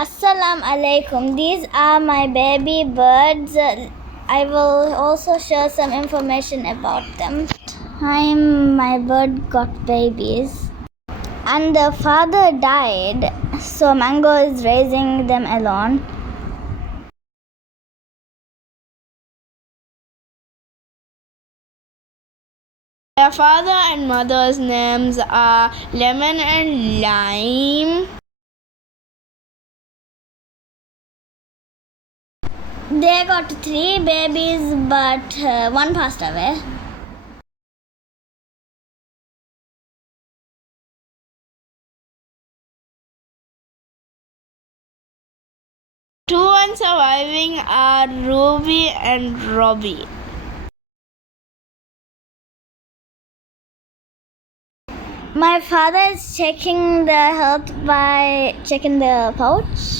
Assalamu alaikum. These are my baby birds. I will also share some information about them. Time my bird got babies and the father died, so Mango is raising them alone. Their father and mother's names are Lemon and Lime. They got 3 babies, but one passed away. Two unsurviving are Ruby and Robbie. My father is checking the health by checking the pouch.